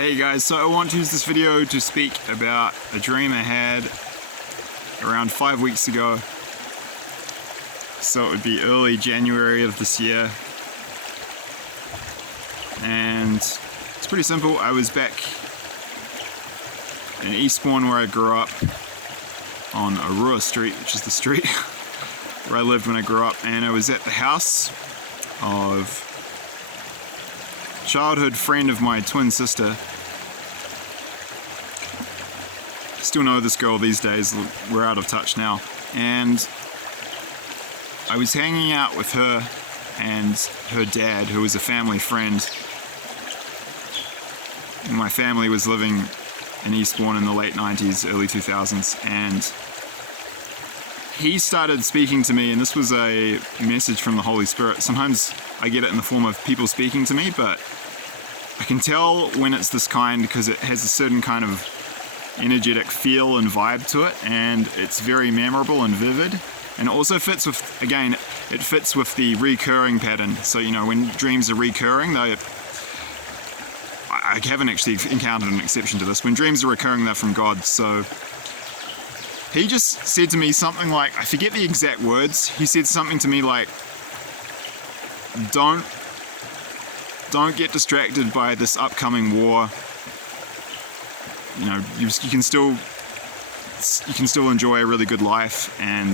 Hey guys, so I want to use this video to speak about a dream I had around 5 weeks ago. So it would be early January of this year. And it's pretty simple. I was back in Eastbourne where I grew up on Arua Street, which is the street where I lived when I grew up, and I was at the house of a childhood friend of my twin sister. Still know this girl these days, we're out of touch now, and I was hanging out with her and her dad, who was a family friend. My family was living in Eastbourne in the late 90s, early 2000s, and he started speaking to me, and this was a message from the Holy Spirit. Sometimes I get it in the form of people speaking to me, but I can tell when it's this kind because it has a certain kind of energetic feel and vibe to it, and it's very memorable and vivid, and it also fits with, again, it fits with the recurring pattern. So, you know, when dreams are recurring, I haven't actually encountered an exception to this. When dreams are recurring, they're from God. So he just said to me something like, I forget the exact words, he said something to me like, don't get distracted by this upcoming war. You know, you can still enjoy a really good life. And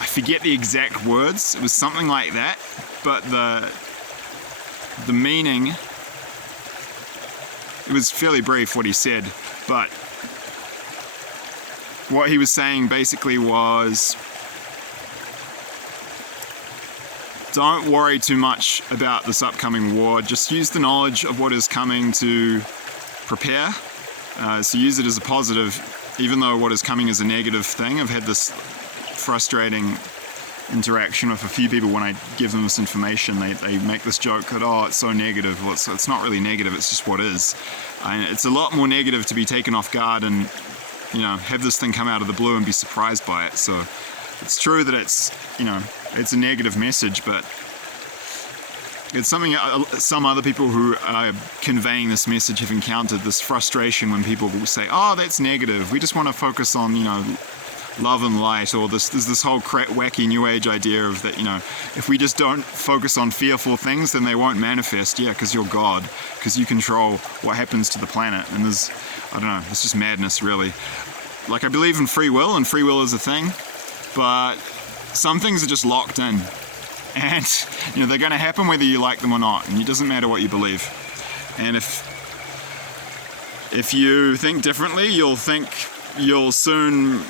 I forget the exact words, it was something like that, but the meaning, it was fairly brief what he said, but what he was saying basically was, don't worry too much about this upcoming war, just use the knowledge of what is coming to prepare. So use it as a positive, even though what is coming is a negative thing. I've had this frustrating interaction with a few people when I give them this information. They make this joke that, oh, it's so negative. Well, it's not really negative, it's just what is. And it's a lot more negative to be taken off guard and, you know, have this thing come out of the blue and be surprised by it. So it's true that it's, you know, it's a negative message, but it's something some other people who are conveying this message have encountered, this frustration when people will say, oh, that's negative, we just want to focus on, you know, love and light, or there's this whole wacky new age idea of that, you know, if we just don't focus on fearful things, then they won't manifest. Yeah, because you're God, because you control what happens to the planet. And there's, I don't know, it's just madness, really. Like, I believe in free will, and free will is a thing, but some things are just locked in, and, you know, they're going to happen whether you like them or not, and it doesn't matter what you believe. And if you think differently, you'll soon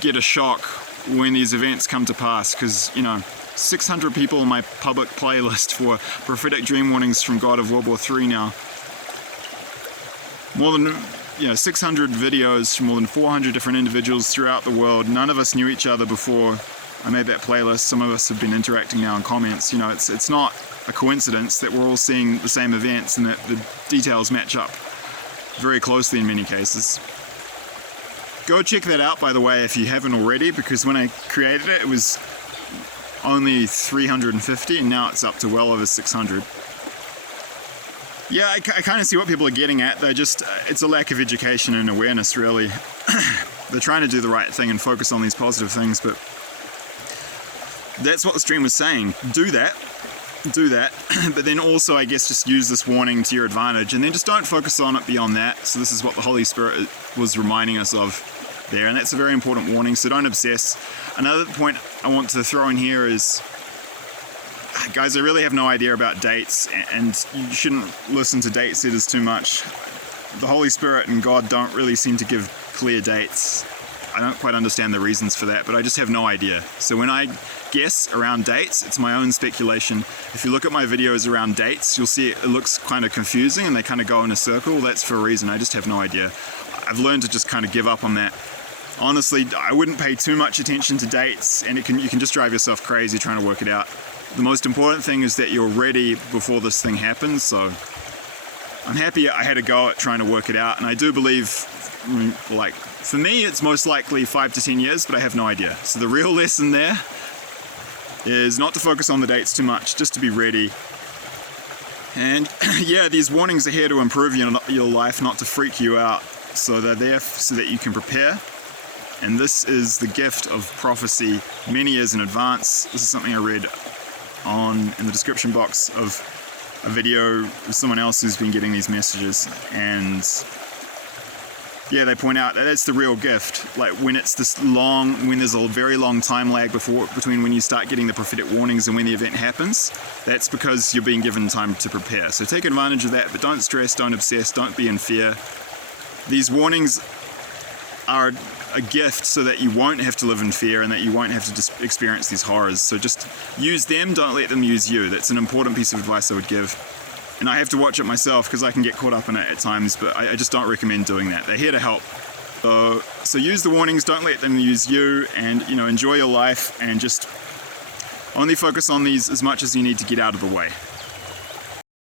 get a shock when these events come to pass, because, you know, 600 people on my public playlist for prophetic dream warnings from God of WW3 now. More than, you know, 600 videos from more than 400 different individuals throughout the world. None of us knew each other before I made that playlist. Some of us have been interacting now in comments. You know, it's not a coincidence that we're all seeing the same events and that the details match up very closely in many cases. Go check that out, by the way, if you haven't already, because when I created it, it was only 350, and now it's up to well over 600. Yeah, I kind of see what people are getting at. They're just, it's a lack of education and awareness, really. They're trying to do the right thing and focus on these positive things, but that's what the stream was saying. Do that, but then also, I guess, just use this warning to your advantage, and then just don't focus on it beyond that. So this is what the Holy Spirit was reminding us of there, and that's a very important warning, so don't obsess. Another point I want to throw in here is, guys, I really have no idea about dates, and you shouldn't listen to date setters too much. The Holy Spirit and God don't really seem to give clear dates. I don't quite understand the reasons for that, but I just have no idea. So when I guess around dates, it's my own speculation. If you look at my videos around dates, you'll see it looks kind of confusing and they kind of go in a circle. That's for a reason. I just have no idea. I've learned to just kind of give up on that. Honestly, I wouldn't pay too much attention to dates, and you can just drive yourself crazy trying to work it out. The most important thing is that you're ready before this thing happens. So I'm happy I had a go at trying to work it out, and I do believe, like, for me it's most likely 5 to 10 years, but I have no idea. So the real lesson there is not to focus on the dates too much, just to be ready And yeah, these warnings are here to improve your life, not to freak you out. So they're there so that you can prepare. And this is the gift of prophecy many years in advance. This is something I read in the description box of a video of someone else who's been getting these messages. And yeah, they point out that that's the real gift. Like when it's this long, when there's a very long time lag between when you start getting the prophetic warnings and when the event happens, that's because you're being given time to prepare. So take advantage of that, but don't stress, don't obsess, don't be in fear. These warnings are a gift so that you won't have to live in fear and that you won't have to just experience these horrors. So just use them, don't let them use you. That's an important piece of advice I would give. And I have to watch it myself because I can get caught up in it at times, but I just don't recommend doing that. They're here to help. So use the warnings, don't let them use you, and enjoy your life and just only focus on these as much as you need to get out of the way.